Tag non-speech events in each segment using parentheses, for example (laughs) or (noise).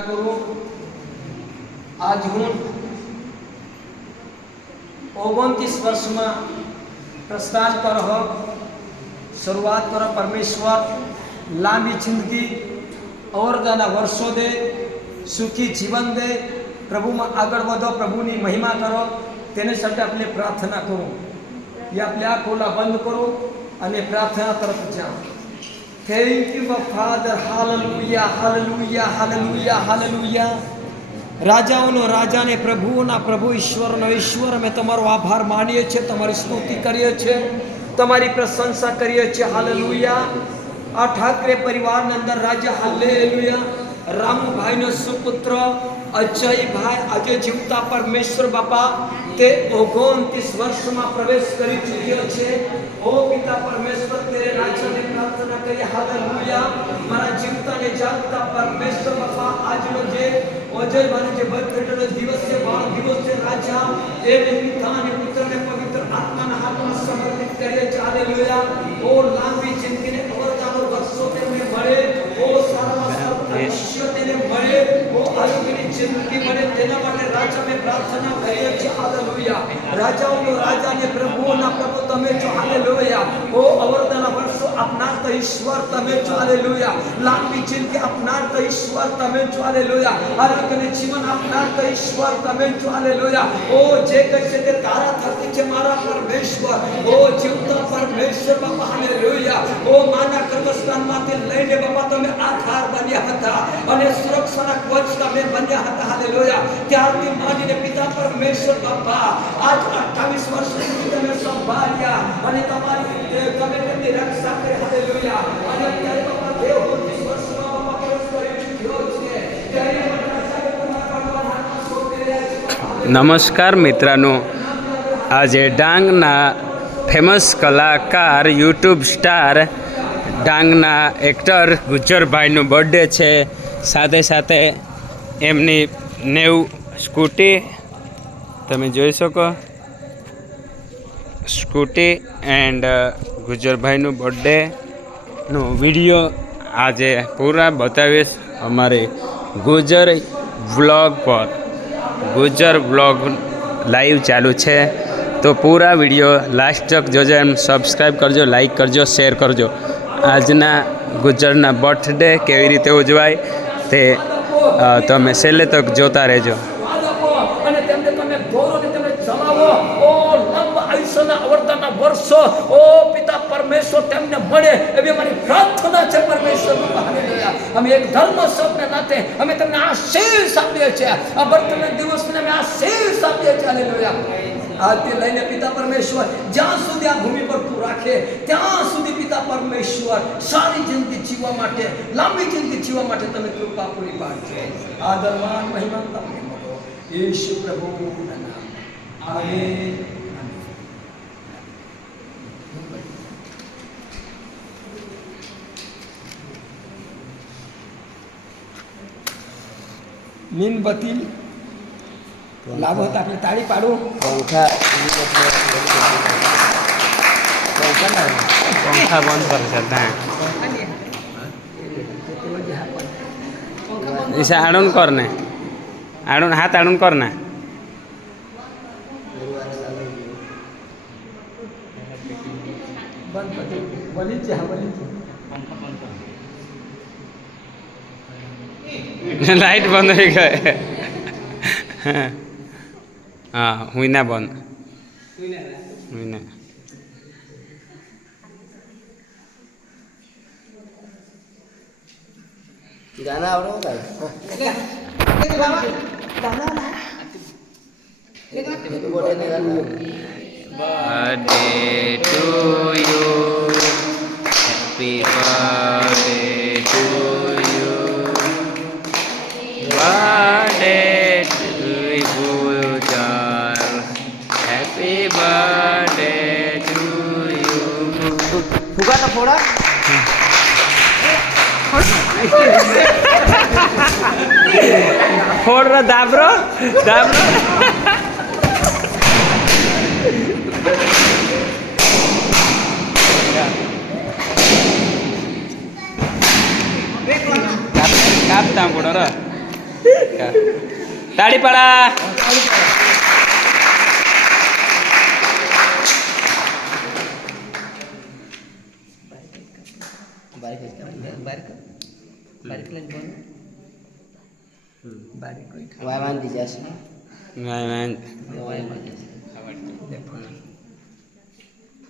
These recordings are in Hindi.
કરું? આજ હું ઓગણત્રીસ વર્ષમાં પ્રસ્થાન પર શરૂઆત કરો પરમેશ્વર લાંબી જિંદગી અવરદાના વર્ષો દે, સુખી જીવન દે, પ્રભુમાં આગળ વધો, પ્રભુની મહિમા કરો, તેને સાથે આપણે પ્રાર્થના કરો. એ આપણે આ ખોલા બંધ કરો અને પ્રાર્થના તરફ જાઓ thank you father hallelujah hallelujah hallelujah hallelujah રાજાઓનો, રાજાને, પ્રભુઓના, પ્રભુ ઈશ્વરનો, ઈશ્વર, અમે તમારો આભાર માનીએ છીએ, તમારી સ્તુતિ કરીએ છીએ, તમારી પ્રશંસા કરીએ છીએ. હાલેલુયા આ ઠાકરે પરિવારની અંદર રાજા હાલેલુયા રામભાઈનો સુપુત્ર, અજયભાઈ, આજે જીવતા પરમેશ્વર બાપા તે ઓગણત્રીસ વર્ષમાં પ્રવેશ કરી ચૂક્યો છે. ઓ પિતા પરમેશ્વર, તેરે રાજ્યને પ્રાર્થના કરી હાલેલુયા મારા જીવતાને જાગતા પરમેશ્વર બાપા, આજનો જે અજયભાઈનો જે બર્થડેનો દિવસ છે બાળ દિવસ છે, રાજા એ પિતા અને પુત્રને પવિત્ર આત્માના હાથમાં સમર્પિત કરીએ છે હાલેલુયા. ઓ લાંબી રાજા પ્રાર્થના કરીએ છીએ. હાલેલુયા રાજાઓનો રાજા ને પ્રભુઓના પ્રભુ તમે છો. હાલેલુયા ઓ અવરદાના વર્ષો તો ઈશ્વર તમે છો હાલેલુયા લાંબી જિંદગી આપનાર ઈશ્વર તમે છો હાલેલુયા આરોગ્યને જીવન આપનાર ઈશ્વર તમે છો હાલેલુયા ઓ, જે કઈ છે તે તારા થકી છે, મારા પરમેશ્વર. ઓ, જીવતા પરમેશ્વર, બાપા હાલેલુયા ઓ, માના કર્મસ્થાનમાંથી લઈને બાપા, તમે આધાર બન્યા હતા અને સુરક્ષાના કવચ તમે બન્યા હતા હાલેલુયા ત્યારથી માંડીને પિતા પરમેશ્વર, બાપા, આજ 28 વર્ષ સુધી તમે સંભાળ્યા અને તમારી તમે નમસ્કાર મિત્રાનો. આજે ડાંગના ફેમસ કલાકાર યુટ્યુબ સ્ટાર ડાંગના એક્ટર ગુજ્જરભાઈનો બર્થડે છે. સાથે સાથે એમની નેવ સ્કૂટી, તમે જોઈ શકો. સ્કૂટી એન્ડ ગુજ્જરભાઈનું બર્થડેનો વીડિયો આજે પૂરા બતાવીશ અમારી ગુજર વ્લોગ પર. ગુજર વ્લોગ લાઈવ ચાલુ છે. તો પૂરા વીડિયો લાસ્ટ તક જોજો એમ સબસ્ક્રાઈબ કરજો લાઈક કરજો શેર કરજો. આજના ગુજરના બર્થડે કેવી રીતે ઉજવાય તે તમે છેલ્લે તક જોતા રહેજો. શિક્ષો તેમને મળે એવી અમારી પ્રાર્થના છે પરમેશ્વર અમે એક ધર્મ સ્વપ્ન નાતે અમે તમને આશીષ આપીએ છીએ આ વર્તમાન દિવસને અમે આશીષ આપીએ છીએ હાલેલુયા આજથી લઈને પિતા પરમેશ્વર જ્યાં સુધી આ ભૂમિ પર તું રાખે ત્યાં સુધી પિતા પરમેશ્વર સારી જિંદગી જીવવા માટે લાંબી જિંદગી જીવવા માટે તમે કૃપા પૂરી પાડજો આદરવાન મહિમાન તમને મળો ઈશ્વ પ્રભુ આમેન મીણબત્તી લાવો તો આપણે તાળી પાડો પંખા પંખા બંધ કરે છે ત્યાં એસા આડું કરને આડું હાથ આડું કરને બંધ કરી વલી છે હા વલી છે પંખા બંધ લાઈટ બંધ થઈ ગઈ હા હું ના બંધ હું ના ગાના આવડો ભાઈ એક Porra, dá, bro? Dá, bro? కాపుతాం కూడా తాడిపడా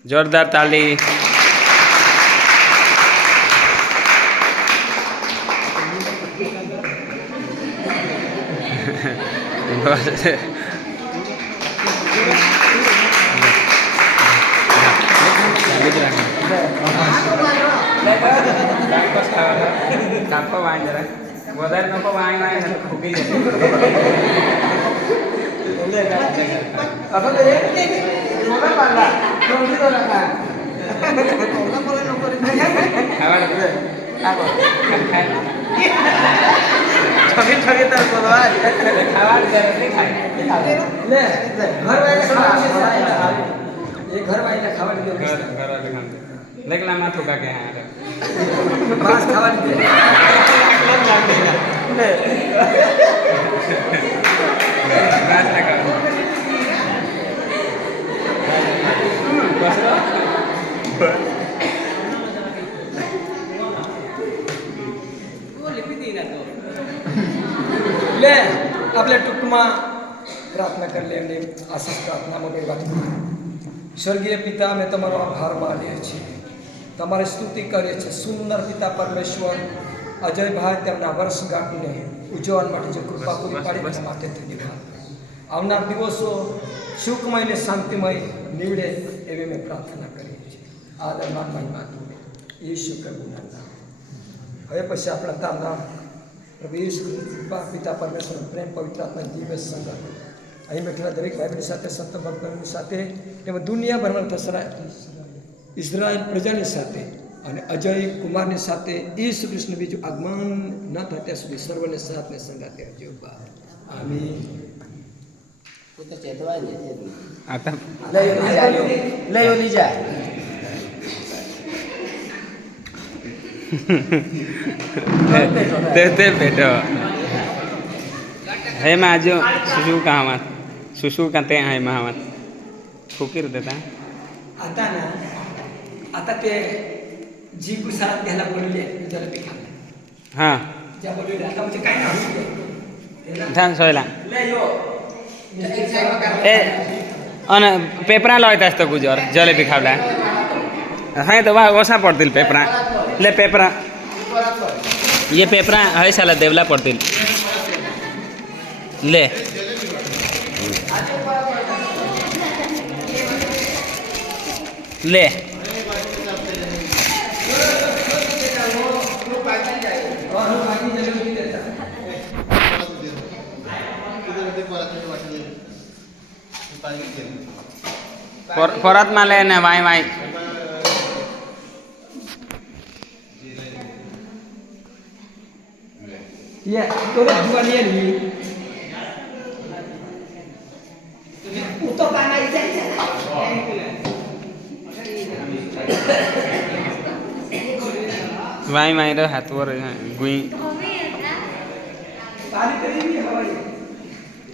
जोरदार ताली। नको वाण जरा देगा असं ते डोला पाडला दोनशे डोला का छगे छगे तर बोलवा खावा ले घर बाईला खावा ये घर बाईला खावा दियो घर घर वाले खाते लेकिन हम ठोका के हैं मांस खावा दियो ले માં પ્રાર્થના કરી લે એમને આશીષ પ્રાર્થનામાં બે વાત સ્વર્ગીય પિતા અમે તમારો આભાર માનીએ છીએ. તમારી સ્તુતિ કરીએ છીએ. સુંદર પિતા પરમેશ્વર અજયભાઈ તેમના વર્ષગાંઠને ઉજવવા માટે જે કૃપા પૂરી પાડી માટે ધન્યવાદ. આવનાર દિવસો સુખમય ને શાંતિમય નીવડે એવી મેં પ્રાર્થના કરીએ છીએ. આ દરમિયાન મહિમા ઈશ્વર પ્રભુના હવે પછી આપણા તારના પ્રભુ કૃપા પિતા પરમેશ્વર પ્રેમ પવિત્ર આત્મા દિવ્ય સંગત અહીં બેઠેલા દરેક ભાઈ બહેન સાથે સંત ભક્તોની સાથે તેમજ દુનિયાભરમાં થસરા ઇઝરાયલ પ્રજાની સાથે અને અજય કુમારની સાથે ઈસુ કૃષ્ણ બીજું આગમન ન થાય ત્યાં સુધી સર્વને સાથને સંગાતે હજુ બા આમીન તે તો ચેતવાય ને તે આ લઈ. લઈ ઓલી તે તે બેઠો હે માં આજો સુસુ કામાં સુસુ का ते आहे महामात फुकीर देता आता ना आता ते जी कुसारात घ्यायला बोलले जरा ते खाल्लं हां ज्या बोलले आता म्हणजे काय नाही थांब सोयला लय यो એ અને પેપરા લાવતા असतं गुजर जलेबी खावला हाय तर वा वसा पडतील पेपरा ले पेपर। ये पेपर है साला, देवला पड़ती ले। ले। परत माले ने, वाई वाई। ये तो माई रो हाथ गुई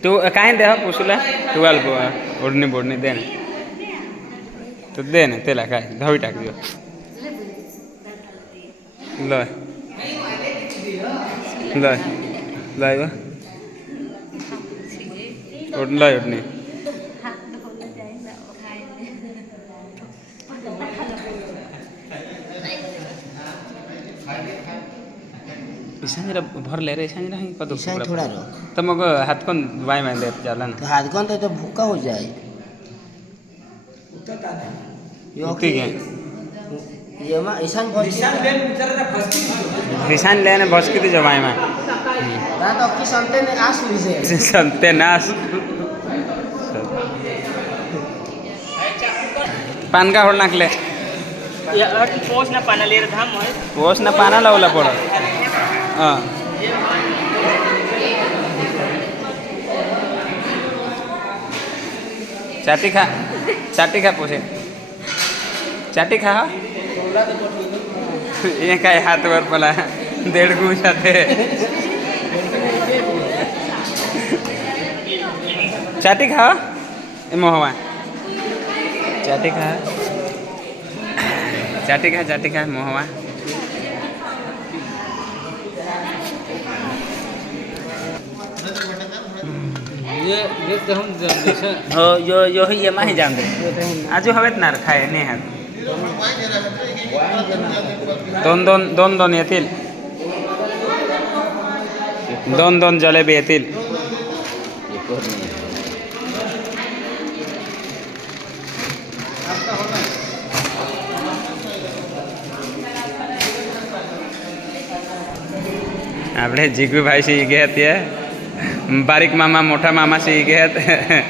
तू कहीं देह पुसला टुवेल को ओढ़नी बोढ़नी देने तो देने तेला कहीं धोई टाक दियो त्याला काय धावी टाक दियो लय लय लय व ओढ लय ओढणी ईशानीला भरले रे ईशानीला हे कदू ईशान थोड़ा रहो तर मग हात कोण वाय माय देत झाला ना। तो हाथ कौन तो, तो भूखा हो जाए। उतर ताना यो ठीक है मा ईशान बहुत निशान बेन विचारायला फसती ईशान ले ने बस किती जो वाय माय ना तो आपकी संते ने आस हुई से (laughs) संते नास पान का होड नाकले पोच ना पाना लेर धाम है पोस ना पाना लावला पडत हाँ चाटी खा चाटी खा पोसे चाटी खा हा हे काय हातवर पला देड गु સાથે चाटी ए मोहवा चाटी खा. चाटी खा चाटी खा मोहवा ये ये तो हम जैसे हो। यो यो ही ये माही जाम दे आजू हवेत नार खाय ने हात दोन दोन दोन दोन येतील दोन दोन जलेबी येतील આપણે જીગુભાઈ સી ગયા ત્યાં બારીક મામા મોટા મામા સી ગયા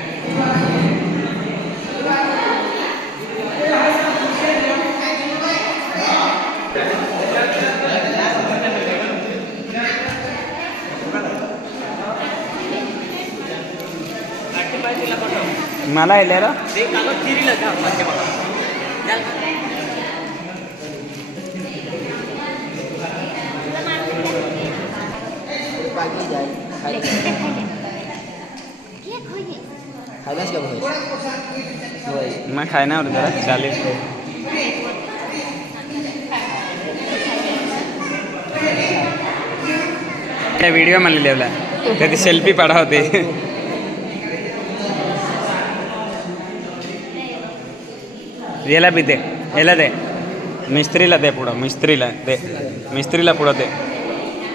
भाई होय मैं खाए ना और जरा चालीस त्या व्हिडिओ मला लिहिला सेल्फी पाडा होते ಎಲ್ಲ ಬಿದ್ದೆ ಎಲ್ಲದೆ. ಮಿಸ್ತ್ರಿ ಇಲ್ಲದೆ ಪೂಡ ಮಿಸ್ತ್ರಿ ಲಿದೆ ಮಿಸ್ತ್ರಿ ಇಲ್ಲ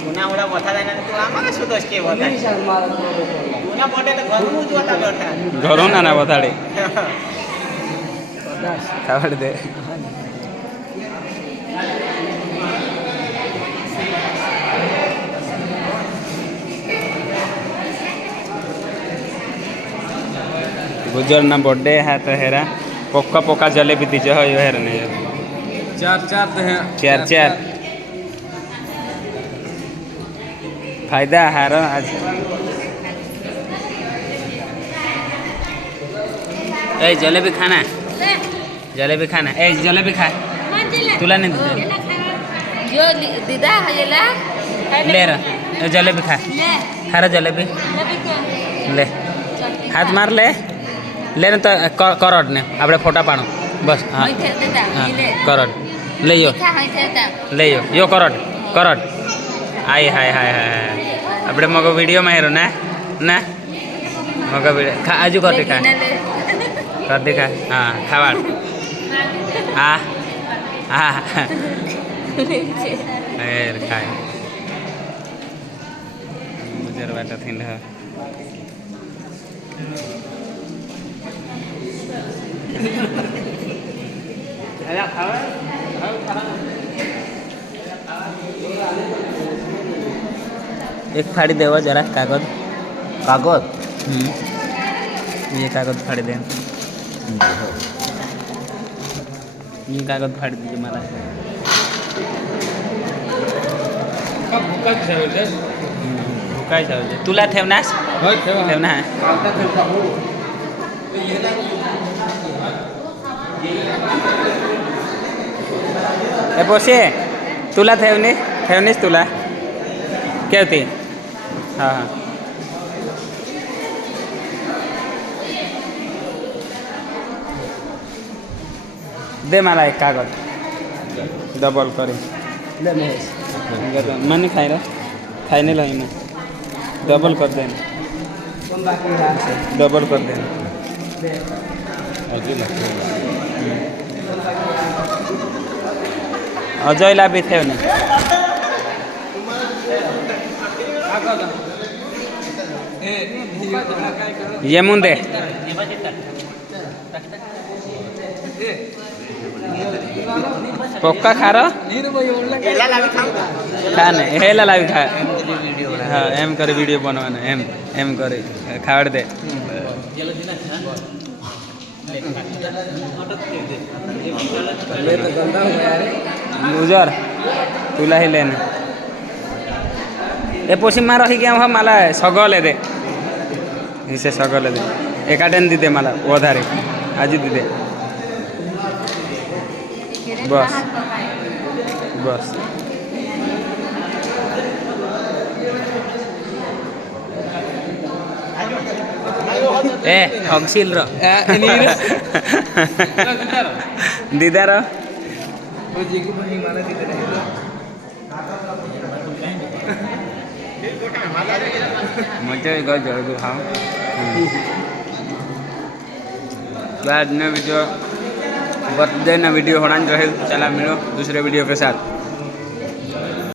ಕೊಣಾ ಉಳ್ಳಾ ಮಾತಾದನ गुजर ना बर्थडे है तो हेरा पोका पोका जलेबी दीजिए हो यो हेरा नहीं चार चार तो है चार चार फ़ायदा है हार आज ए जलेबी खाना जलेबी खाना ए जलेबी खा तुला नहीं दीदी जो दीदा है ये ला ले रहा जलेबी खा खा रहा जलेबी ले हाथ मार ले લે ને તો ક- કરોડ ને આપણે ફોટા પાડો બસ હા હોઈ થે દેતા હા લે કરોડ લઈ યો મીઠા હોઈ થેતા લઈ યો યો કરોડ કરોડ હાય હાય હાય હાય આપણે મગો વિડીયોમાં હેરો ના ના મગો વિડીયો ખા આજુ કર ખા ले કર દે ખા હા ખાવાડ હા હા એ ખાય ગુજર વાટા થઈને હા एक फाड़ी देव जरा कागज़ कागज़ हम्म। ये कागज़ फाड़ी दे। कागज़ फाड़ दीजिए मारा भूखा तुला थे ठेवना ए पोसे तुला ठेवणे ठेवणेच तुला. केवती हां हां. दे मला एक कागद. डबल करी. मनी खाय ना खायने लय ना डबल कर दे. डबल कर दे. જયલાભી થયો ને ये मुंदे पक्का खा रहा खा नहीं हेला लावी खा हाँ एम करे वीडियो बनवाना एम एम करे खावड़ दे ये तो गंदा हो गया रे लूजर, तुला ही लेने। এ পশ্চিমা রহিকি আমার মালা সগলে দে সে সগলে দে একাটেন দিতে মালা ও ধারে আজি দিতে বস বস ಏ ಹಂಸಿಲ್ರು ದಿದಾರ મજા આવી ગયો જળગું હા. આજનો વીડિયો બર્થડેના વીડિયો હોણા જ રહેલ ચાલા મળ્યો દૂસરે વીડિયો કે સાથ.